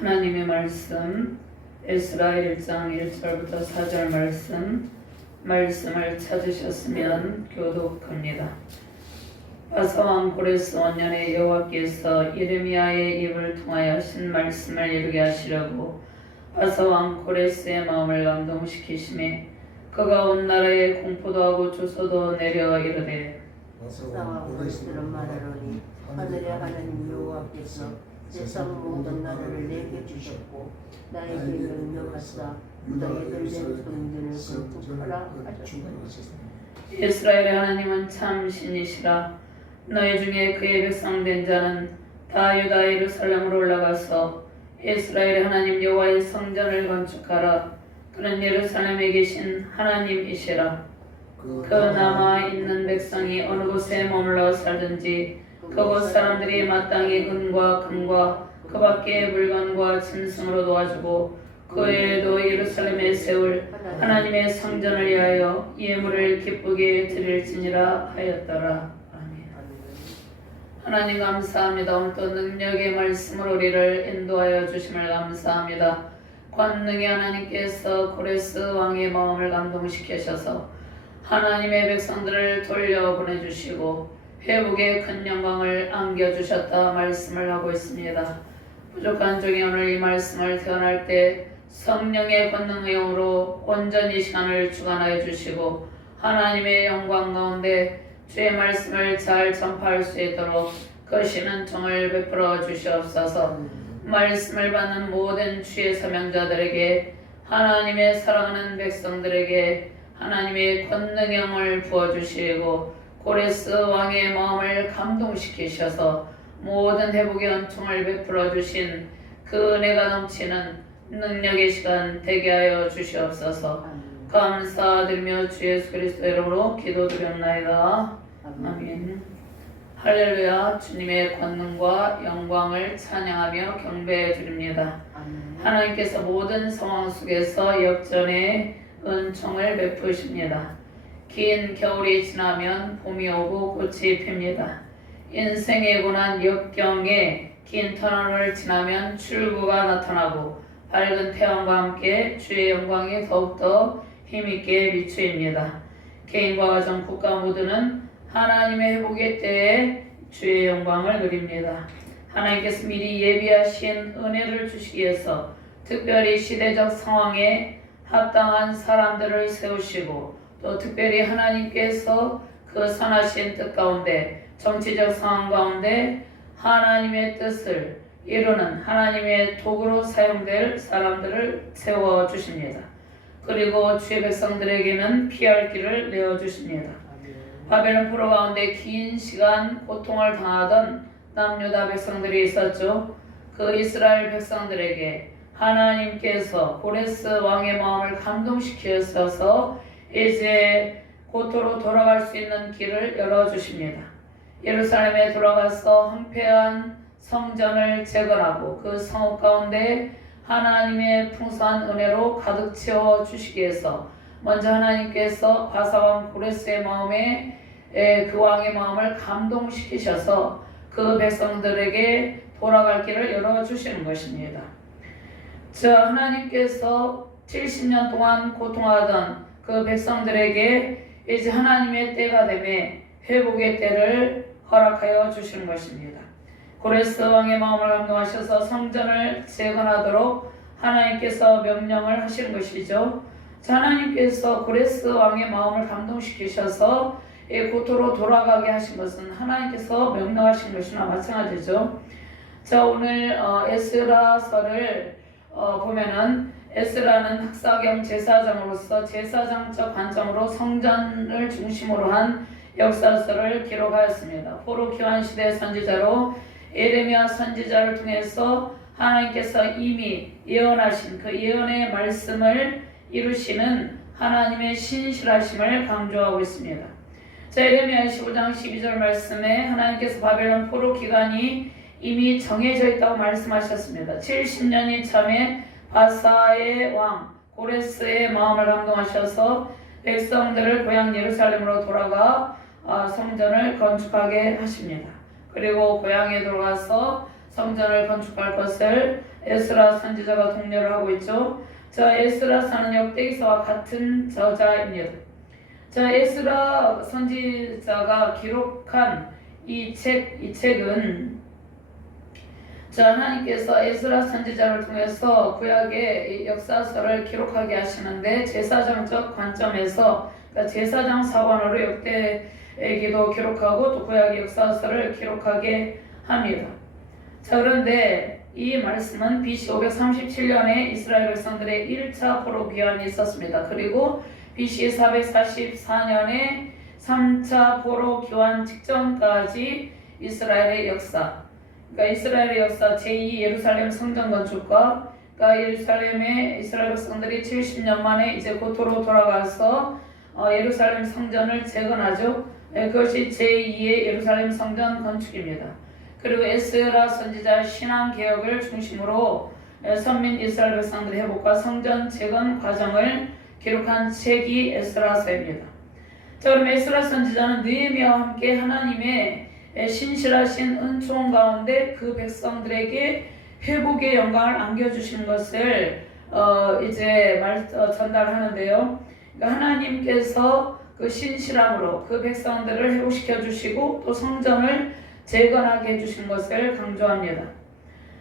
하나님의 말씀 에스라 1장 1절부터 4절 말씀을 찾으셨으면 교독합니다. 바사왕 고레스 원년에 여호와께서 예레미야의 입을 통하여 하신 말씀을 이루게 하시려고 바사왕 고레스의 마음을 감동시키심에 그가 온 나라에 공포도 하고 주소도 내려 이르되 바사왕 고레스는 말하노니 하늘의 하나님 여호와께서 세상 모든 나라를 내게 주셨고 나에게 명령하사 유다에 들린 성전을 건축하라 하셨으니 이스라엘의 하나님은 참 신이시라. 너희 중에 그의 백성 된 자는 다 유다 예루살렘으로 올라가서 이스라엘의 하나님 여호와의 성전을 건축하라. 그는 예루살렘에 계신 하나님이시라. 그 남아 있는 백성이 어느 곳에 머물러 살든지 그곳 사람들이 마땅히 은과 금과 그 밖의 물건과 짐승으로 도와주고 그 외에도 예루살렘에 세울 하나님의 성전을 위하여 예물을 기쁘게 드릴지니라 하였더라. 아멘. 하나님 감사합니다. 오늘도 능력의 말씀으로 우리를 인도하여 주심을 감사합니다. 권능의 하나님께서 고레스 왕의 마음을 감동시키셔서 하나님의 백성들을 돌려보내주시고 회복의 큰 영광을 안겨주셨다 말씀을 하고 있습니다. 부족한 중에 오늘 이 말씀을 태어날 때 성령의 권능의 영으로 온전히 시간을 주관하여 주시고 하나님의 영광 가운데 주의 말씀을 잘 전파할 수 있도록 거시는 종을 베풀어 주시옵소서. 말씀을 받는 모든 주의 사명자들에게 하나님의 사랑하는 백성들에게 하나님의 권능의 영을 부어주시고 고레스 왕의 마음을 감동시키셔서 모든 회복의 은총을 베풀어 주신 그 은혜가 넘치는 능력의 시간 되게 하여 주시옵소서. 감사드리며 주 예수 그리스도의 이름으로 기도드렸나이다. 아멘. 할렐루야. 주님의 권능과 영광을 찬양하며 경배해 드립니다. 하나님께서 모든 상황 속에서 역전의 은총을 베푸십니다. 긴 겨울이 지나면 봄이 오고 꽃이 핍니다. 인생의 고난 역경에 긴 터널을 지나면 출구가 나타나고 밝은 태양과 함께 주의 영광이 더욱더 힘있게 비추입니다. 개인과 가정, 국가 모두는 하나님의 회복의 때에 주의 영광을 누립니다. 하나님께서 미리 예비하신 은혜를 주시기 위해서 특별히 시대적 상황에 합당한 사람들을 세우시고 또 특별히 하나님께서 그 선하신 뜻 가운데 정치적 상황 가운데 하나님의 뜻을 이루는 하나님의 도구로 사용될 사람들을 세워주십니다. 그리고 주의 백성들에게는 피할 길을 내어주십니다. 바벨론 포로 가운데 긴 시간 고통을 당하던 남유다 백성들이 있었죠. 그 이스라엘 백성들에게 하나님께서 고레스 왕의 마음을 감동시키셔서 이제 고토로 돌아갈 수 있는 길을 열어주십니다. 예루살렘에 돌아가서 황폐한 성전을 재건하고 그 성읍 가운데 하나님의 풍성한 은혜로 가득 채워 주시기 위해서 먼저 하나님께서 바사왕 고레스의 마음에 그 왕의 마음을 감동시키셔서 그 백성들에게 돌아갈 길을 열어주시는 것입니다. 하나님께서 70년 동안 고통하던 그 백성들에게 이제 하나님의 때가 되매 회복의 때를 허락하여 주시는 것입니다. 고레스 왕의 마음을 감동하셔서 성전을 재건하도록 하나님께서 명령을 하시는 것이죠. 하나님께서 고레스 왕의 마음을 감동시키셔서 고토로 돌아가게 하신 것은 하나님께서 명령하신 것이나 마찬가지죠. 오늘 에스라서를 보면은 에스라는 학사 겸 제사장으로서 제사장적 관점으로 성전을 중심으로 한 역사서를 기록하였습니다. 포로 교환 시대 선지자로 예레미야 선지자를 통해서 하나님께서 이미 예언하신 그 예언의 말씀을 이루시는 하나님의 신실하심을 강조하고 있습니다. 예레미야 15장 12절 말씀에 하나님께서 바벨론 포로 기간이 이미 정해져 있다고 말씀하셨습니다. 70년이 참에 바사의 왕 고레스의 마음을 감동하셔서 백성들을 고향 예루살렘으로 돌아가 성전을 건축하게 하십니다. 그리고 고향에 돌아가서 성전을 건축할 것을 에스라 선지자가 독려를 하고 있죠. 자, 에스라서는 역대기서와 같은 저자입니다. 자, 에스라 선지자가 기록한 이 책은 자, 하나님께서 에스라 선지자를 통해서 구약의 역사서를 기록하게 하시는데 제사장적 관점에서 그러니까 제사장 사관으로 역대기도 기록하고 또 구약의 역사서를 기록하게 합니다. 자, 그런데 이 말씀은 BC 537년에 이스라엘 백성들의 1차 포로 귀환이 있었습니다. 그리고 BC 444년에 3차 포로 귀환 직전까지 이스라엘의 역사, 그러니까 이스라엘의 역사 제2 예루살렘 성전 건축과 그러니까 예루살렘의 이스라엘 백성들이 70년 만에 이제 고토로 돌아가서 예루살렘 성전을 재건하죠. 그것이 제2의 예루살렘 성전 건축입니다. 그리고 에스라 선지자의 신앙 개혁을 중심으로 선민 이스라엘 백성들의 회복과 성전 재건 과정을 기록한 책이 에스라서입니다. 자, 그럼 에스라 선지자는 느헤미야와 함께 하나님의 신실하신 은총 가운데 그 백성들에게 회복의 영광을 안겨주신 것을 이제 전달하는데요. 그러니까 하나님께서 그 신실함으로 그 백성들을 회복시켜 주시고 또 성전을 재건하게 해주신 것을 강조합니다.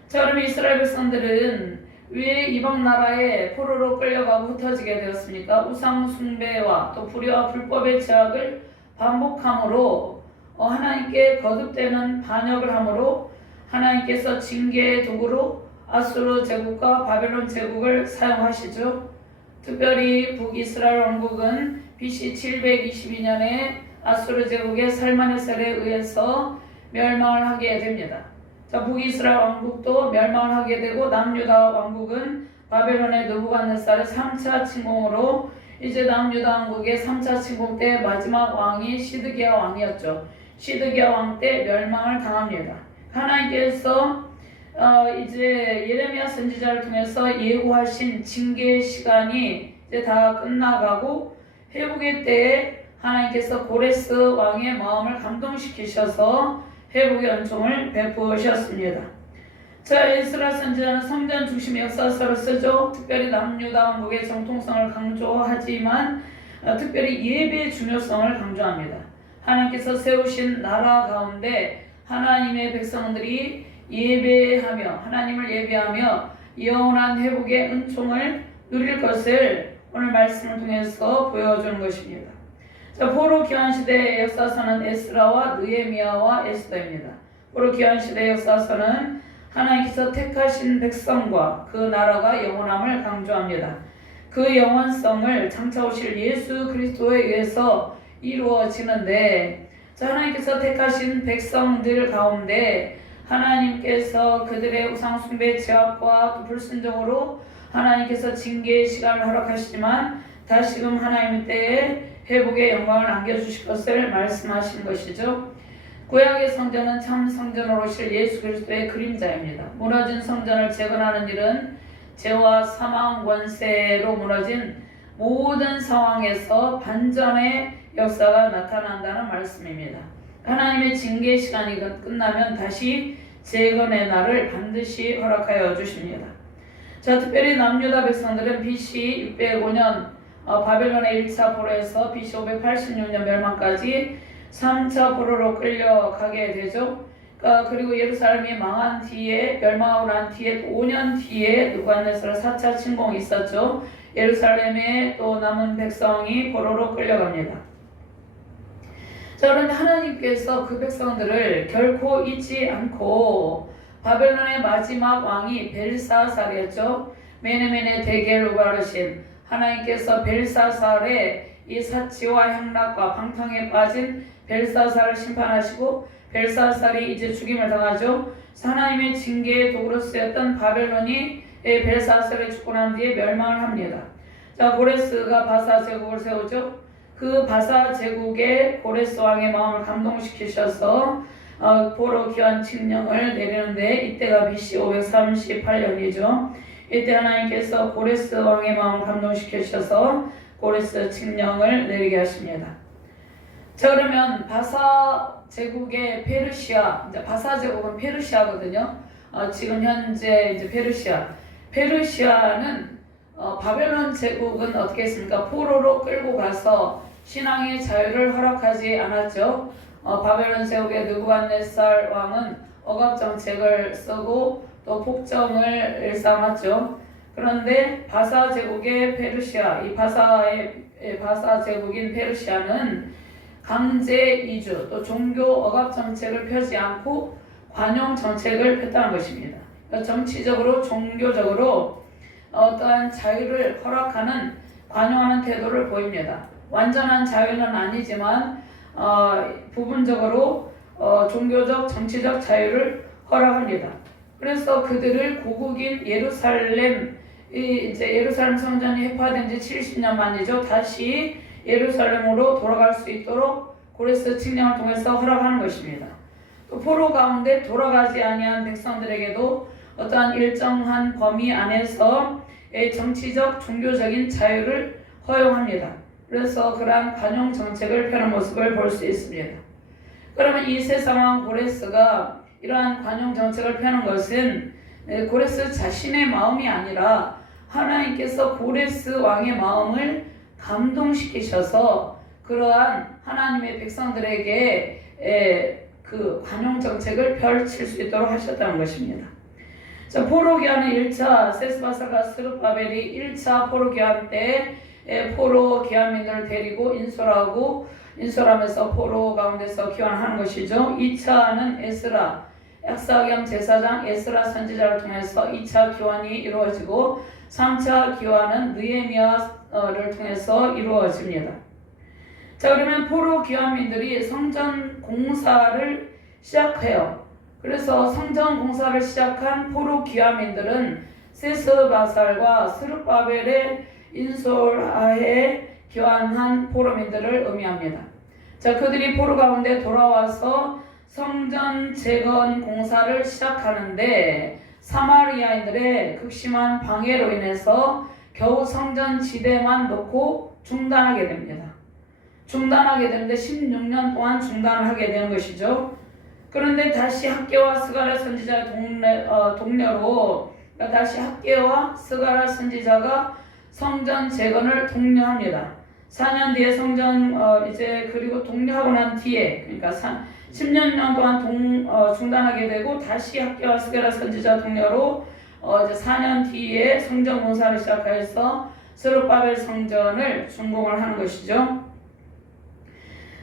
자, 그럼 이스라엘 백성들은 왜 이방 나라에 포로로 끌려가고 흩어지게 되었습니까? 우상 숭배와 또 불의와 불법의 제약을 반복함으로 하나님께 거듭되는 반역을 함으로 하나님께서 징계의 도구로 아수르 제국과 바벨론 제국을 사용하시죠. 특별히 북이스라엘 왕국은 BC 722년에 아수르 제국의 살마네셀에 의해서 멸망을 하게 됩니다. 자, 북이스라엘 왕국도 멸망을 하게 되고 남유다 왕국은 바벨론의 느부갓네살의 3차 침공으로 이제 남유다 왕국의 3차 침공 때 마지막 왕이 시드기야 왕이었죠. 시드기야 왕 때 멸망을 당합니다. 하나님께서 이제 예레미야 선지자를 통해서 예고하신 징계의 시간이 이제 다 끝나가고 회복의 때에 하나님께서 고레스 왕의 마음을 감동시키셔서 회복의 은총을 베푸셨습니다. 자, 에스라 선지자는 성전 중심의 역사서를 쓰죠. 특별히 남유다 왕국의 정통성을 강조하지만 특별히 예배의 중요성을 강조합니다. 하나님께서 세우신 나라 가운데 하나님의 백성들이 예배하며 하나님을 예배하며 영원한 회복의 은총을 누릴 것을 오늘 말씀을 통해서 보여주는 것입니다. 자, 포로 귀환 시대의 역사서는 에스라와 느헤미야와 에스더입니다. 포로 귀환 시대의 역사서는 하나님께서 택하신 백성과 그 나라가 영원함을 강조합니다. 그 영원성을 장차 오실 예수 그리스도에 의해서 이루어지는데, 자, 하나님께서 택하신 백성들 가운데 하나님께서 그들의 우상 숭배 제약과 또 불순종으로 하나님께서 징계의 시간을 허락하시지만 다시금 하나님의 때에 회복의 영광을 안겨주실 것을 말씀하신 것이죠. 구약의 성전은 참 성전으로 오실 예수 그리스도의 그림자입니다. 무너진 성전을 재건하는 일은 죄와 사망 권세로 무너진 모든 상황에서 반전의 역사가 나타난다는 말씀입니다. 하나님의 징계 시간이 끝나면 다시 재건의 날을 반드시 허락하여 주십니다. 자, 특별히 남유다 백성들은 BC 605년 바벨론의 1차 포로에서 BC 586년 멸망까지 3차 포로로 끌려가게 되죠. 그리고 예루살렘이 망한 뒤에 멸망하고 난 뒤에 5년 뒤에 느부갓네살 4차 침공이 있었죠. 예루살렘에 또 남은 백성이 포로로 끌려갑니다. 자, 그런데 하나님께서 그 백성들을 결코 잊지 않고 바벨론의 마지막 왕이 벨사살이었죠. 메네메네 데겔 우바르신 하나님께서 벨사살의 이 사치와 향락과 방탕에 빠진 벨사살을 심판하시고 벨사살이 이제 죽임을 당하죠. 하나님의 징계의 도구로 쓰였던 바벨론이 벨사살을 죽고 난 뒤에 멸망을 합니다. 자, 고레스가 바사 제국을 세우죠. 그 바사 제국의 고레스 왕의 마음을 감동시키셔서 포로 귀환 칙령을 내리는데 이때가 BC 538년이죠. 이때 하나님께서 고레스 왕의 마음을 감동시키셔서 고레스 칙령을 내리게 하십니다. 자, 그러면 바사 제국의 페르시아, 이제 바사 제국은 페르시아거든요. 지금 현재 이제 페르시아는 바벨론 제국은 어떻게 했습니까? 포로로 끌고 가서 신앙의 자유를 허락하지 않았죠. 바벨론 제국의 느부갓네살 왕은 억압 정책을 쓰고 또 폭정을 일삼았죠. 그런데 바사 제국의 페르시아, 이 바사 제국인 페르시아는 강제 이주 또 종교 억압 정책을 펴지 않고 관용 정책을 폈다는 것입니다. 그러니까 정치적으로 종교적으로 어떠한 자유를 허락하는 관용하는 태도를 보입니다. 완전한 자유는 아니지만 부분적으로 종교적 정치적 자유를 허락합니다. 그래서 그들을 고국인 예루살렘 성전이 해파된 지 70년 만이죠. 다시 예루살렘으로 돌아갈 수 있도록 고레스 칙령을 통해서 허락하는 것입니다. 또 포로 가운데 돌아가지 아니한 백성들에게도 어떠한 일정한 범위 안에서 정치적 종교적인 자유를 허용합니다. 그래서 그러한 관용 정책을 펴는 모습을 볼 수 있습니다. 그러면 이 세상왕 고레스가 이러한 관용 정책을 펴는 것은 고레스 자신의 마음이 아니라 하나님께서 고레스 왕의 마음을 감동시키셔서 그러한 하나님의 백성들에게 그 관용 정책을 펼칠 수 있도록 하셨다는 것입니다. 자, 포로기환은 1차 세스바사가 스룹바벨이 1차 포로기환 때 포로 기환민들을 데리고 인솔하면서 포로 가운데서 기환하는 것이죠. 2차는 에스라 약사겸 제사장 에스라 선지자를 통해서 2차 기환이 이루어지고 3차 기환은 느헤미야를 통해서 이루어집니다. 자, 그러면 포로 기환민들이 성전 공사를 시작해요. 그래서 성전 공사를 시작한 포로 기환민들은 세스바살과 스룹바벨의 인솔하에 기환한 포로민들을 의미합니다. 자, 그들이 포로 가운데 돌아와서 성전 재건 공사를 시작하는데 사마리아인들의 극심한 방해로 인해서 겨우 성전 지대만 놓고 중단하게 됩니다. 중단하게 되는데 16년 동안 중단을 하게 되는 것이죠. 그런데 다시 학개와 스가랴 선지자의 동료로 다시 학개와 스가랴 선지자가 성전 재건을 독려합니다. 4년 뒤에 성전 그리고 독려하고 난 뒤에 그러니까 10년 동안 중단하게 되고 다시 학개와 스가랴 선지자 동료로 이제 4년 뒤에 성전 공사를 시작해서 스룹바벨 성전을 준공을 하는 것이죠.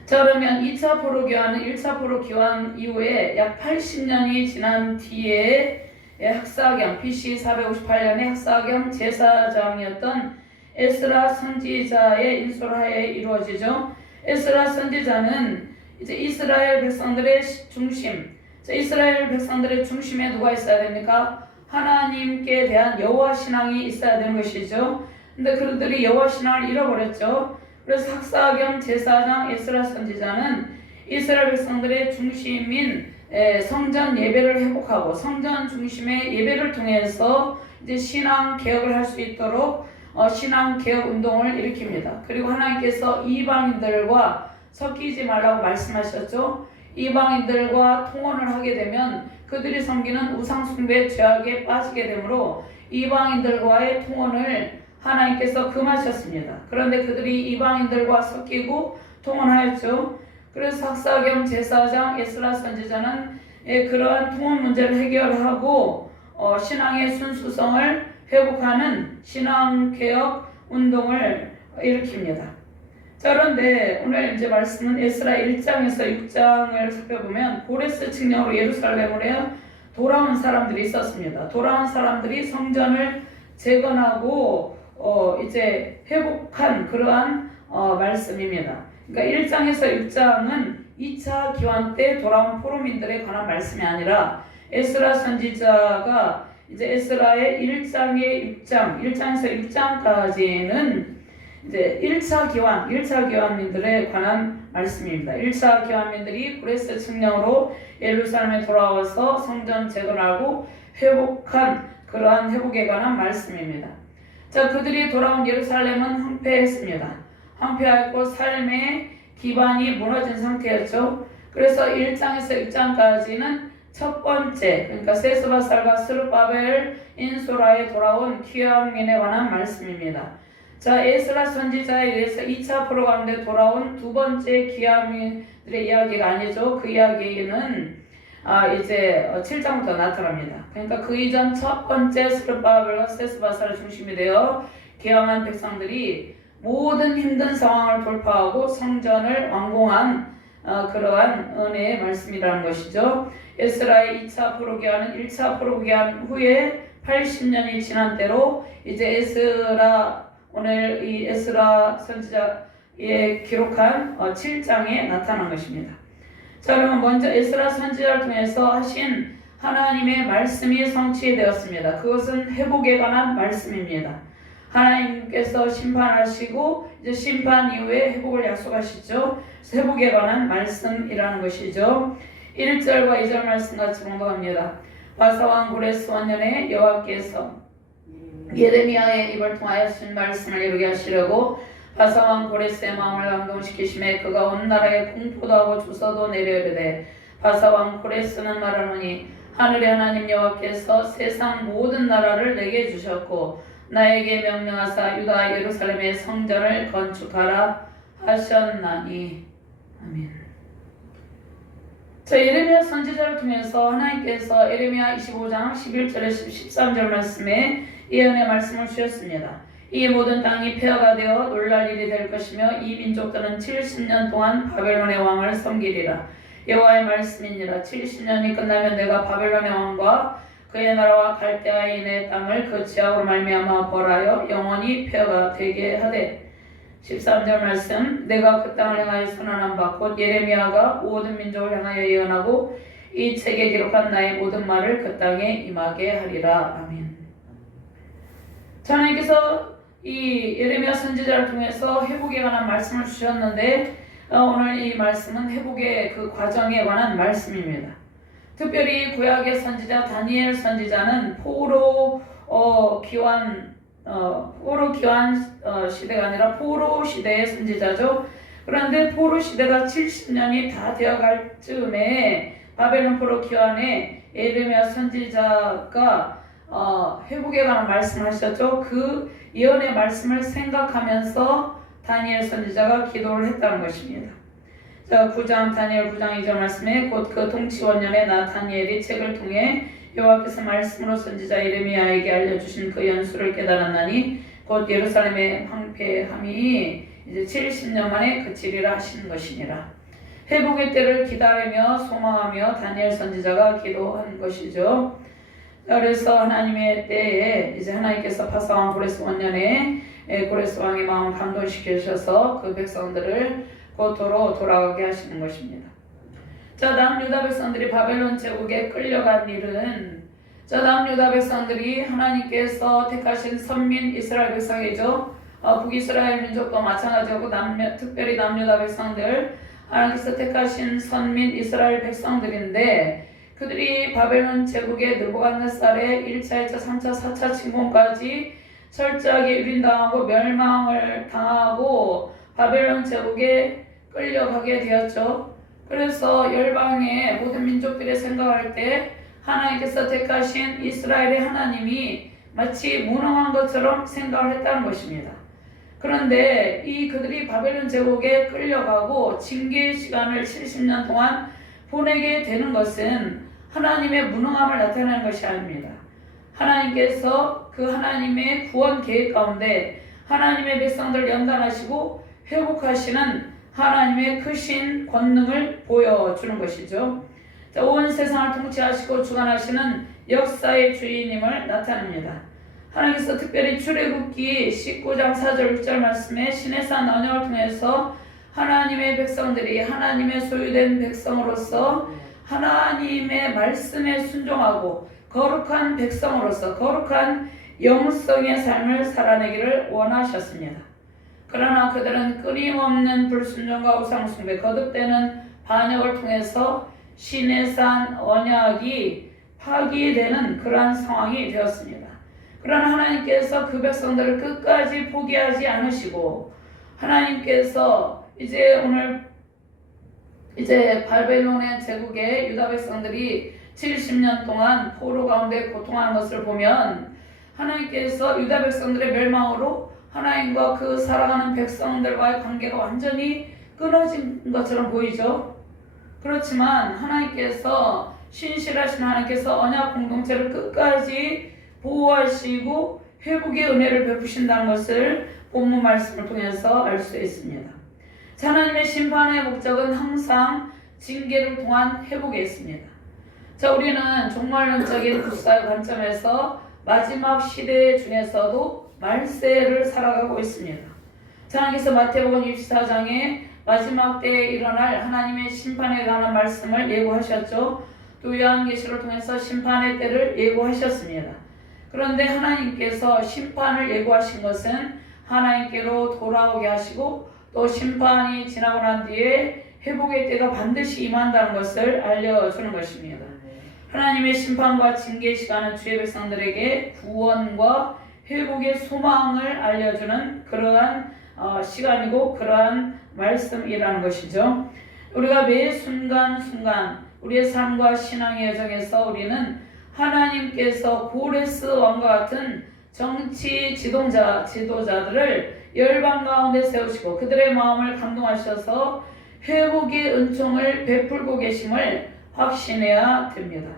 자, 그러면 2차 포로 기환은 1차 포로 기환 이후에 약 80년이 지난 뒤에 학사겸 BC 458년에 학사겸 제사장이었던 에스라 선지자의 인솔하에 이루어지죠. 에스라 선지자는 이제 이스라엘 백성들의 중심, 이스라엘 백성들의 중심에 누가 있어야 됩니까? 하나님께 대한 여호와 신앙이 있어야 되는 것이죠. 근데 그들이 여호와 신앙을 잃어버렸죠. 그래서 학사겸 제사장 에스라 선지자는 이스라엘 백성들의 중심인 성전 예배를 회복하고 성전 중심의 예배를 통해서 이제 신앙 개혁을 할 수 있도록 신앙 개혁 운동을 일으킵니다. 그리고 하나님께서 이방인들과 섞이지 말라고 말씀하셨죠. 이방인들과 통혼을 하게 되면 그들이 섬기는 우상숭배 죄악에 빠지게 되므로 이방인들과의 통혼을 하나님께서 금하셨습니다. 그런데 그들이 이방인들과 섞이고 통혼하였죠. 그래서 학사겸 제사장 에스라 선지자는 그러한 통혼 문제를 해결하고 신앙의 순수성을 회복하는 신앙개혁 운동을 일으킵니다. 자, 그런데 오늘 이제 말씀은 에스라 1장에서 6장을 살펴보면 고레스 칙령으로 예루살렘으로 돌아온 사람들이 있었습니다. 돌아온 사람들이 성전을 재건하고 이제 회복한 그러한 말씀입니다. 그러니까 1장에서 6장은 2차 기환 때 돌아온 포로민들에 관한 말씀이 아니라 에스라 선지자가 이제 에스라의 1장에서 6장까지는 이제 1차 기환민들에 관한 말씀입니다. 1차 기환민들이 고레스 칙령으로 예루살렘에 돌아와서 성전 재건하고 회복한 그러한 회복에 관한 말씀입니다. 자, 그들이 돌아온 예루살렘은 황폐했습니다. 황폐하였고 삶의 기반이 무너진 상태였죠. 그래서 1장에서 6장까지는 첫 번째, 그러니까 세스바살과 스룹바벨 인소라에 돌아온 귀향민에 관한 말씀입니다. 자, 에스라 선지자에 의해서 2차 포로 가운데 돌아온 두 번째 귀향민들의 이야기가 아니죠. 그 이야기는 이제 7장부터 나타납니다. 그러니까 그 이전 첫 번째 스룹바벨과 세스바살을 중심이 되어 귀향한 백성들이 모든 힘든 상황을 돌파하고 성전을 완공한 그러한 은혜의 말씀이라는 것이죠. 에스라의 2차 포로기한은 1차 포로기한 후에 80년이 지난 때로 이제 오늘 이 에스라 선지자의 기록한 7장에 나타난 것입니다. 자, 그러면 먼저 에스라 선지자를 통해서 하신 하나님의 말씀이 성취되었습니다. 그것은 회복에 관한 말씀입니다. 하나님께서 심판하시고 이제 심판 이후에 회복을 약속하시죠. 회복에 관한 말씀이라는 것이죠. 1절과 2절 말씀 같이 공부합니다. 바사왕 고레스 원년에 여호와께서 예레미야의 입을 통하여 하신 말씀을 이루게 하시려고 바사왕 고레스의 마음을 감동시키심에 그가 온 나라에 공포도 하고 주서도 내려이르되 바사왕 고레스는 말하노니 하늘의 하나님 여호와께서 세상 모든 나라를 내게 주셨고 나에게 명령하사 유다 예루살렘의 성전을 건축하라 하셨나니. 아멘. 자, 예레미야 선지자를 통해서 하나님께서 예레미야 25장 11절에 13절 말씀에 예언의 말씀을 주셨습니다. 이 모든 땅이 폐허가 되어 놀랄 일이 될 것이며 이 민족들은 70년 동안 바벨론의 왕을 섬기리라. 여호와의 말씀이니라. 70년이 끝나면 내가 바벨론의 왕과 그의 나라와 갈대아인의 땅을 그 지하로 말미암아 벌하여 영원히 폐허가 되게 하되. 13절 말씀, 내가 그 땅을 향하여 선언한 바 곧 예레미야가 모든 민족을 향하여 예언하고 이 책에 기록한 나의 모든 말을 그 땅에 임하게 하리라. 아멘. 자, 하나님께서 이 예레미야 선지자를 통해서 회복에 관한 말씀을 주셨는데 오늘 이 말씀은 회복의 그 과정에 관한 말씀입니다. 특별히 구약의 선지자 다니엘 선지자는 포로 기환 시대가 아니라 포로 시대의 선지자죠. 그런데 포로 시대가 70년이 다 되어갈 즈음에 바벨론 포로 기환에 예레미야 선지자가 회복에 관한 말씀을 하셨죠. 그 예언의 말씀을 생각하면서 다니엘 선지자가 기도를 했다는 것입니다. 자, 9장 다니엘 9장 2절 말씀에 곧 그 통치원년에 나 다니엘이 책을 통해 여호와께서 말씀으로 선지자 예레미야에게 알려주신 그 연수를 깨달았나니 곧 예루살렘의 황폐함이 이제 70년 만에 그치리라 하시는 것이니라. 회복의 때를 기다리며 소망하며 다니엘 선지자가 기도한 것이죠. 그래서 하나님의 때에 이제 하나님께서 바사왕 고레스 원년에 고레스 왕의 마음을 감동시키셔서 그 백성들을 고토로 돌아가게 하시는 것입니다. 자, 남유다 백성들이 바벨론 제국에 끌려간 일은 남유다 백성들이 하나님께서 택하신 선민 이스라엘 백성이죠. 북이스라엘 민족도 마찬가지고 특별히 남유다 백성들 하나님께서 택하신 선민 이스라엘 백성들인데 그들이 바벨론 제국의 느부갓네살의 1차, 2차, 3차, 4차 침공까지 철저하게 유린당하고 멸망을 당하고 바벨론 제국에 끌려가게 되었죠. 그래서 열방의 모든 민족들이 생각할 때 하나님께서 택하신 이스라엘의 하나님이 마치 무능한 것처럼 생각을 했다는 것입니다. 그런데 그들이 바벨론 제국에 끌려가고 징계의 시간을 70년 동안 보내게 되는 것은 하나님의 무능함을 나타내는 것이 아닙니다. 하나님께서 그 하나님의 구원 계획 가운데 하나님의 백성들을 연단하시고 회복하시는 하나님의 크신 권능을 보여주는 것이죠. 자, 온 세상을 통치하시고 주관하시는 역사의 주인임을 나타냅니다. 하나님께서 특별히 출애굽기 19장 4절 6절 말씀에 시내산 언약을 통해서 하나님의 백성들이 하나님의 소유된 백성으로서 하나님의 말씀에 순종하고 거룩한 백성으로서 거룩한 영성의 삶을 살아내기를 원하셨습니다. 그러나 그들은 끊임없는 불순종과 우상숭배, 거듭되는 반역을 통해서 시내산 언약이 파기되는 그러한 상황이 되었습니다. 그러나 하나님께서 그 백성들을 끝까지 포기하지 않으시고 하나님께서 이제 바벨론의 제국에 유다 백성들이 70년 동안 포로 가운데 고통하는 것을 보면 하나님께서 유다 백성들의 멸망으로 하나님과 그 살아가는 백성들과의 관계가 완전히 끊어진 것처럼 보이죠. 그렇지만 하나님께서 신실하신 하나님께서 언약 공동체를 끝까지 보호하시고 회복의 은혜를 베푸신다는 것을 본문 말씀을 통해서 알 수 있습니다. 하나님의 심판의 목적은 항상 징계를 통한 회복에 있습니다. 우리는 종말론적인 국사의 관점에서 마지막 시대 중에서도 말세를 살아가고 있습니다. 하나님께서 마태복음 24장에 마지막 때에 일어날 하나님의 심판에 관한 말씀을 예고하셨죠. 또 요한계시를 통해서 심판의 때를 예고하셨습니다. 그런데 하나님께서 심판을 예고하신 것은 하나님께로 돌아오게 하시고 또 심판이 지나고 난 뒤에 회복의 때가 반드시 임한다는 것을 알려주는 것입니다. 하나님의 심판과 징계 시간은 주의 백성들에게 구원과 회복의 소망을 알려주는 그러한 시간이고 그러한 말씀이라는 것이죠. 우리가 매 순간순간 우리의 삶과 신앙의 여정에서 우리는 하나님께서 고레스 왕과 같은 정치 지도자들을 열방 가운데 세우시고 그들의 마음을 감동하셔서 회복의 은총을 베풀고 계심을 확신해야 됩니다.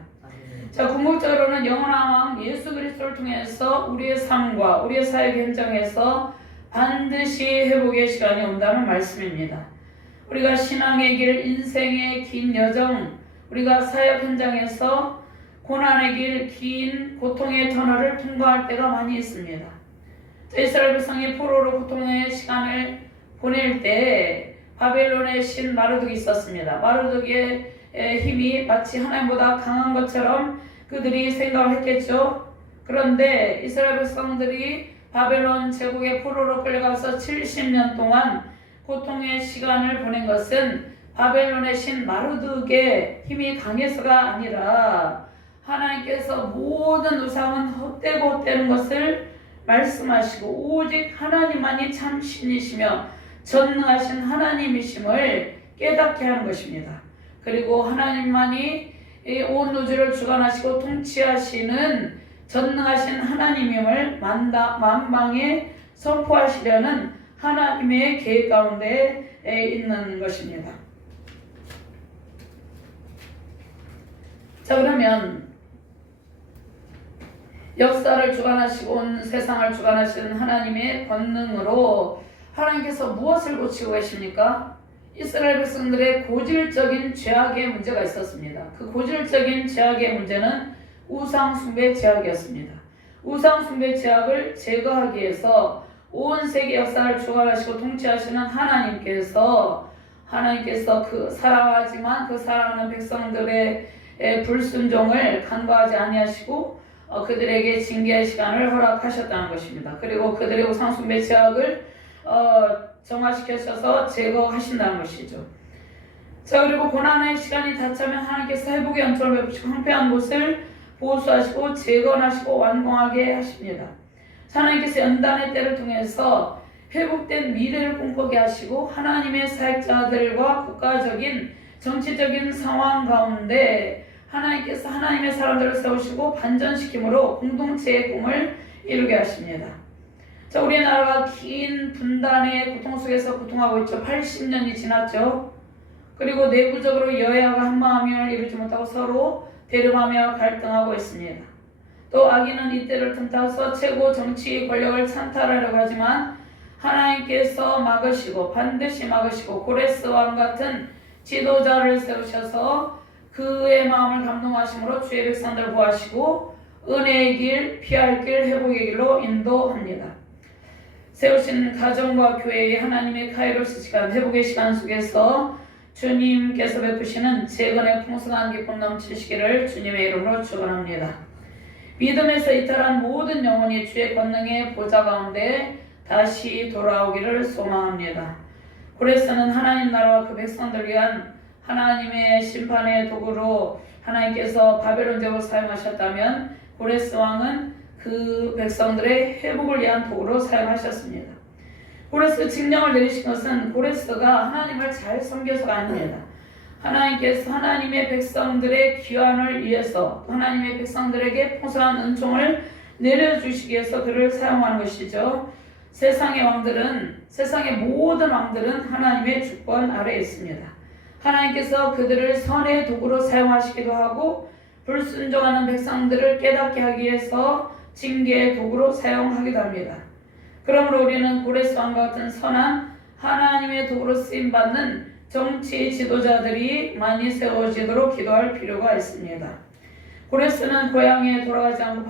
궁극적으로는 영원한 왕 예수 그리스도를 통해서 우리의 삶과 우리의 사역 현장에서 반드시 회복의 시간이 온다는 말씀입니다. 우리가 신앙의 길, 인생의 긴 여정, 우리가 사역 현장에서 고난의 길, 긴 고통의 터널을 통과할 때가 많이 있습니다. 이스라엘 백성이 포로로 고통의 시간을 보낼 때 바벨론의 신 마르둑이 있었습니다. 마르둑의 힘이 마치 하나님보다 강한 것처럼 그들이 생각을 했겠죠. 그런데 이스라엘 백성들이 바벨론 제국의 포로로 끌려가서 70년 동안 고통의 시간을 보낸 것은 바벨론의 신 마르둑의 힘이 강해서가 아니라 하나님께서 모든 우상은 헛되고 헛되는 것을 말씀하시고 오직 하나님만이 참 신이시며 전능하신 하나님이심을 깨닫게 하는 것입니다. 그리고 하나님만이 온 우주를 주관하시고 통치하시는 전능하신 하나님임을 만방에 선포하시려는 하나님의 계획 가운데 있는 것입니다. 그러면 역사를 주관하시고 온 세상을 주관하시는 하나님의 권능으로 하나님께서 무엇을 고치고 계십니까? 이스라엘 백성들의 고질적인 죄악의 문제가 있었습니다. 그 고질적인 죄악의 문제는 우상숭배 죄악이었습니다. 우상숭배 죄악을 제거하기 위해서 온 세계 역사를 주관하시고 통치하시는 하나님께서 그 사랑하지만 그 사랑하는 백성들의 불순종을 간과하지 아니하시고 그들에게 징계의 시간을 허락하셨다는 것입니다. 그리고 그들의 우상숭배 죄악을 정화시켜서 제거하신다는 것이죠. 그리고 고난의 시간이 닿자면 하나님께서 회복의 연초를 베푸시고 황폐한 곳을 보수하시고 재건하시고 완공하게 하십니다. 하나님께서 연단의 때를 통해서 회복된 미래를 꿈꾸게 하시고 하나님의 사역자들과 국가적인 정치적인 상황 가운데 하나님께서 하나님의 사람들을 세우시고 반전시킴으로 공동체의 꿈을 이루게 하십니다. 우리나라가 긴 분단의 고통 속에서 고통하고 있죠. 80년이 지났죠. 그리고 내부적으로 여야가 한마음을 이루지 못하고 서로 대립하며 갈등하고 있습니다. 또 악인은 이때를 틈타서 최고 정치 권력을 찬탈하려고 하지만 하나님께서 막으시고 반드시 막으시고 고레스 왕 같은 지도자를 세우셔서 그의 마음을 감동하심으로 주의 백성들을 보호하시고 은혜의 길, 피할 길, 회복의 길로 인도합니다. 세우신 가정과 교회의 하나님의 카이로스 시간, 회복의 시간 속에서 주님께서 베푸시는 재건의 풍성한 기쁨 넘치시기를 주님의 이름으로 축원합니다. 믿음에서 이탈한 모든 영혼이 주의 권능의 보좌 가운데 다시 돌아오기를 소망합니다. 고레스는 하나님 나라와 그 백성들을 위한 하나님의 심판의 도구로 하나님께서 바벨론 제국을 사용하셨다면 고레스 왕은 그 백성들의 회복을 위한 도구로 사용하셨습니다. 고레스 칙령을 내리신 것은 고레스가 하나님을 잘 섬겨서가 아닙니다. 하나님께서 하나님의 백성들의 귀환을 위해서 하나님의 백성들에게 풍성한 은총을 내려주시기 위해서 그를 사용하는 것이죠. 세상의 모든 왕들은 하나님의 주권 아래에 있습니다. 하나님께서 그들을 선의 도구로 사용하시기도 하고 불순종하는 백성들을 깨닫게 하기 위해서 징계의 도구로 사용하기도 합니다. 그러므로 우리는 고레스 왕과 같은 선한 하나님의 도구로 쓰임받는 정치 지도자들이 많이 세워지도록 기도할 필요가 있습니다. 고레스는 고향에 돌아가지 않고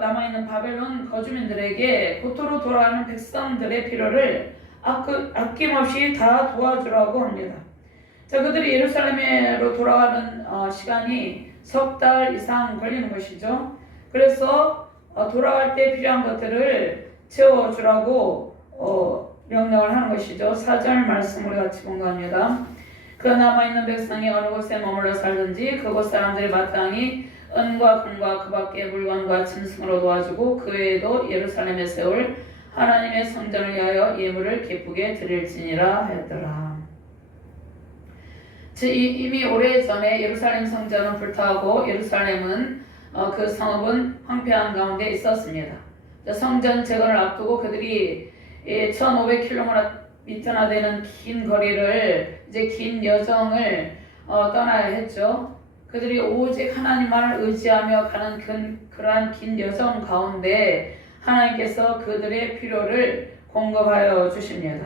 남아있는 바벨론 거주민들에게 고토로 돌아가는 백성들의 필요를 아낌없이 다 도와주라고 합니다. 자, 그들이 예루살렘으로 돌아가는 시간이 석 달 이상 걸리는 것이죠. 그래서 돌아갈 때 필요한 것들을 채워주라고 명령을 하는 것이죠. 4절 말씀 우리 같이 공부합니다. 그 남아있는 백성이 어느 곳에 머물러 살든지 그곳 사람들이 마땅히 은과 금과 그 밖의 물건과 짐승으로 도와주고 그 외에도 예루살렘에 세울 하나님의 성전을 위하여 예물을 기쁘게 드릴지니라 하였더라. 이미 오래전에 예루살렘 성전은 불타고 예루살렘은 그 성읍은 황폐한 가운데 있었습니다. 성전 재건을 앞두고 그들이 1500km나 되는 긴 거리를 이제 긴 여정을 떠나야 했죠. 그들이 오직 하나님만을 의지하며 가는 그러한 긴 여정 가운데 하나님께서 그들의 필요를 공급하여 주십니다.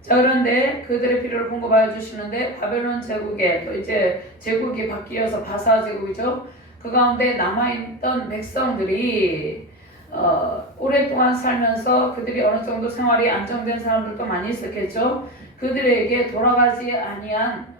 자, 그런데 그들의 필요를 공급하여 주시는데 바벨론 제국에 또 이제 제국이 바뀌어서 바사 제국이죠. 그 가운데 남아있던 백성들이 오랫동안 살면서 그들이 어느 정도 생활이 안정된 사람들도 많이 있었겠죠. 그들에게 돌아가지 아니한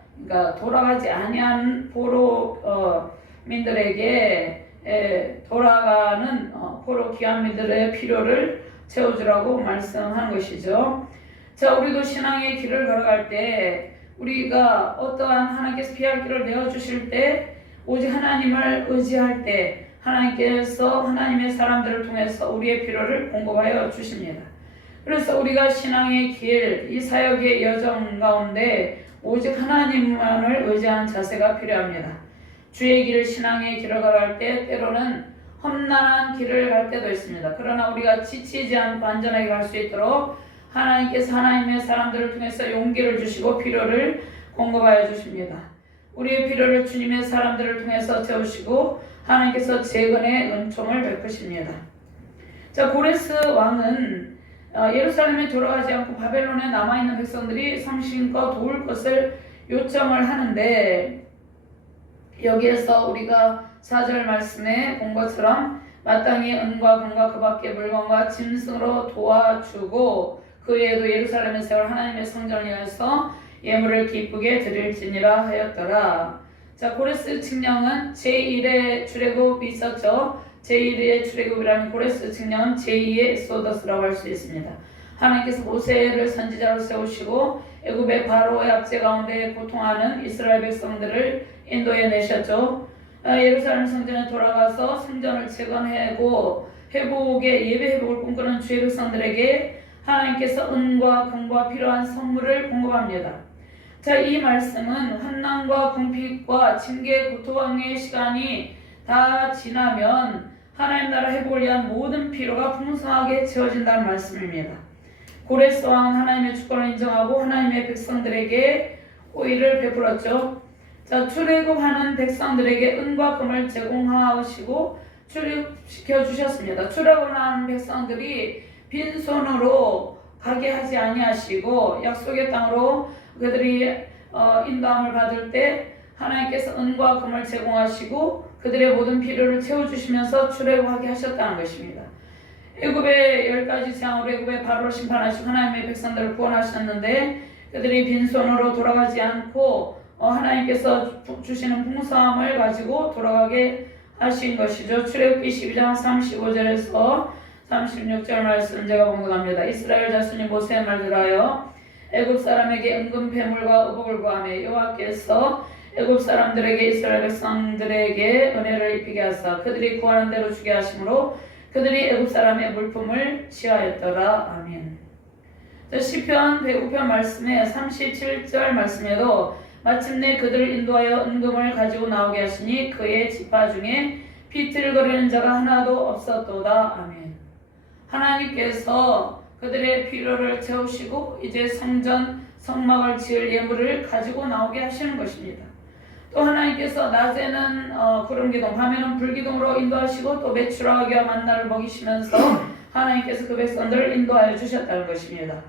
포로민들에게 돌아가는 포로 귀환민들의 필요를 채워주라고 말씀한 것이죠. 자, 우리도 신앙의 길을 걸어갈 때 우리가 어떠한 하나님께서 피할 길을 내어주실 때 오직 하나님을 의지할 때 하나님께서 하나님의 사람들을 통해서 우리의 필요를 공급하여 주십니다. 그래서 우리가 신앙의 길, 이 사역의 여정 가운데 오직 하나님만을 의지하는 자세가 필요합니다. 주의 길, 신앙의 길을 걸어갈 때 때로는 험난한 길을 갈 때도 있습니다. 그러나 우리가 지치지 않고 안전하게 갈 수 있도록 하나님께서 하나님의 사람들을 통해서 용기를 주시고 필요를 공급하여 주십니다. 우리의 필요를 주님의 사람들을 통해서 채우시고 하나님께서 재건의 은총을 베푸십니다. 자, 고레스 왕은 예루살렘에 돌아가지 않고 바벨론에 남아있는 백성들이 성신껏 도울 것을 요청을 하는데 여기에서 우리가 4절 말씀에 본 것처럼 마땅히 은과 금과 그 밖의 물건과 짐승으로 도와주고 그 외에도 예루살렘에 세울 하나님의 성전을 위해서 예물을 기쁘게 드릴지니라 하였더라. 자, 고레스 칙령은 제1의 출애굽이 있었죠. 제1의 출애굽이라는 고레스 칙령은 제2의 엑소더스라고 할 수 있습니다. 하나님께서 모세를 선지자로 세우시고 애굽의 바로의 압제 가운데 고통하는 이스라엘 백성들을 인도해 내셨죠. 예루살렘 성전에 돌아가서 성전을 재건하고 예배 회복을 꿈꾸는 주의 백성들에게 하나님께서 은과 금과 필요한 선물을 공급합니다. 자, 이 말씀은 환난과 궁핍과 징계, 고통의 시간이 다 지나면 하나님 나라 회복을 위한 모든 필요가 풍성하게 채워진다는 말씀입니다. 고레스 왕은 하나님의 주권을 인정하고 하나님의 백성들에게 호의를 베풀었죠. 자, 출애굽하는 백성들에게 은과 금을 제공하시고 출애굽시켜 주셨습니다. 출애굽하는 백성들이 빈손으로 가게 하지 아니하시고 약속의 땅으로 그들이 인도함을 받을 때 하나님께서 은과 금을 제공하시고 그들의 모든 필요를 채워주시면서 출애굽하게 하셨다는 것입니다. 애굽의 10가지 재앙으로 애굽의 바로를 심판하시고 하나님의 백성들을 구원하셨는데 그들이 빈손으로 돌아가지 않고 하나님께서 주시는 풍성함을 가지고 돌아가게 하신 것이죠. 출애굽기 12장 35절에서 36절 말씀 제가 공부합니다. 이스라엘 자손이 모세의 말 들하여 애굽 사람에게 은금 배물과 의복을 구하며 여호와께서 애굽 사람들에게 이스라엘 백성들에게 은혜를 입히게 하사 그들이 구하는 대로 주게 하심으로 그들이 애굽 사람의 물품을 취하였더라. 아멘. 시편 105편 말씀에 37절 말씀에도 마침내 그들을 인도하여 은금을 가지고 나오게 하시니 그의 지파 중에 비틀거리는 자가 하나도 없었도다. 아멘. 하나님께서 그들의 필요를 채우시고 이제 성전 성막을 지을 예물을 가지고 나오게 하시는 것입니다. 또 하나님께서 낮에는 구름기둥, 밤에는 불기둥으로 인도하시고 또 메추라와 만나를 먹이시면서 하나님께서 그 백성들을 인도하여 주셨다는 것입니다.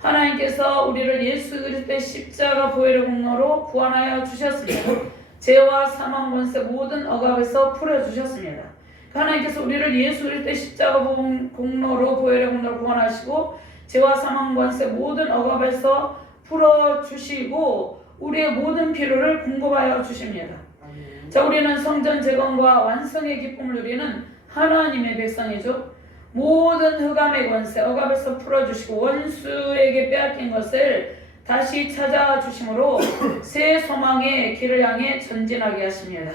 하나님께서 우리를 예수 그리스도의 십자가 보혈의 공로로 구원하여 주셨습니다. 죄와 사망 권세 모든 억압에서 풀어주셨습니다. 하나님께서 우리를 예수 그리스도의 십자가 공로로 보혈의 공로로 구원하시고 죄와 사망 권세 모든 억압에서 풀어주시고 우리의 모든 필요를 공급하여 주십니다. 자, 우리는 성전 재건과 완성의 기쁨을 누리는 하나님의 백성이죠. 모든 흑암의 권세, 억압에서 풀어주시고 원수에게 빼앗긴 것을 다시 찾아주심으로 새 소망의 길을 향해 전진하게 하십니다.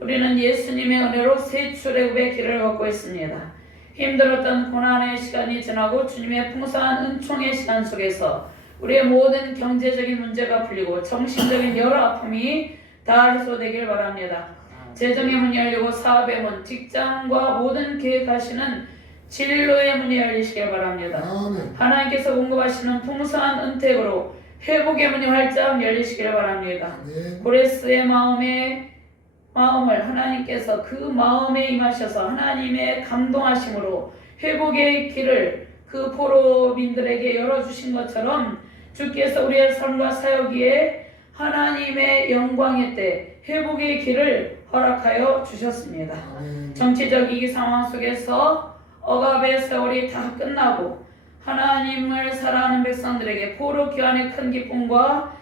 우리는 예수님의 은혜로 새 출애굽의 길을 걷고 있습니다. 힘들었던 고난의 시간이 지나고 주님의 풍성한 은총의 시간 속에서 우리의 모든 경제적인 문제가 풀리고 정신적인 여러 아픔이 다 해소되길 바랍니다. 재정의 문이 열리고 사업의 문, 직장과 모든 계획하시는 진로의 문이 열리시길 바랍니다. 하나님께서 공급하시는 풍성한 은택으로 회복의 문이 활짝 열리시길 바랍니다. 고레스의 마음을 하나님께서 그 마음에 임하셔서 하나님의 감동하심으로 회복의 길을 그 포로민들에게 열어주신 것처럼 주께서 우리의 삶과 사역기에 하나님의 영광의 때 회복의 길을 허락하여 주셨습니다. 정치적 위기 상황 속에서 억압의 세월이 다 끝나고 하나님을 사랑하는 백성들에게 포로 귀환의 큰 기쁨과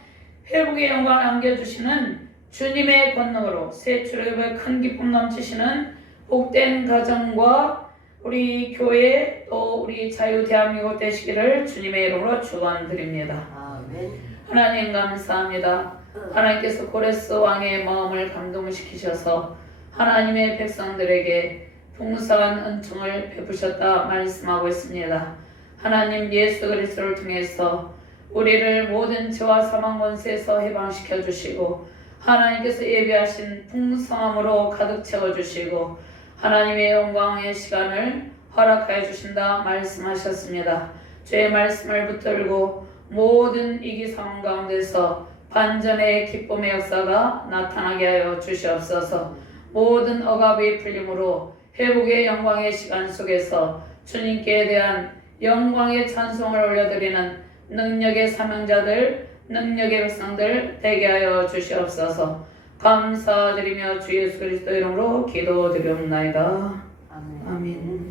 회복의 영광을 안겨주시는 주님의 권능으로 새 출애굽의 큰 기쁨 넘치시는 복된 가정과 우리 교회 또 우리 자유 대한민국 되시기를 주님의 이름으로 축원드립니다. 아멘. 하나님 감사합니다. 하나님께서 고레스 왕의 마음을 감동시키셔서 하나님의 백성들에게 풍성한 은총을 베푸셨다 말씀하고 있습니다. 하나님 예수 그리스도를 통해서 우리를 모든 죄와 사망 권세에서 해방시켜 주시고 하나님께서 예비하신 풍성함으로 가득 채워주시고 하나님의 영광의 시간을 허락하여 주신다 말씀하셨습니다. 주의 말씀을 붙들고 모든 위기 상황 가운데서 반전의 기쁨의 역사가 나타나게 하여 주시옵소서. 모든 억압의 풀림으로 회복의 영광의 시간 속에서 주님께 대한 영광의 찬송을 올려드리는 능력의 사명자들, 능력의 백성들 되게 하여 주시옵소서. 감사드리며 주 예수 그리스도 이름으로 기도드리옵나이다. 아멘. 아멘.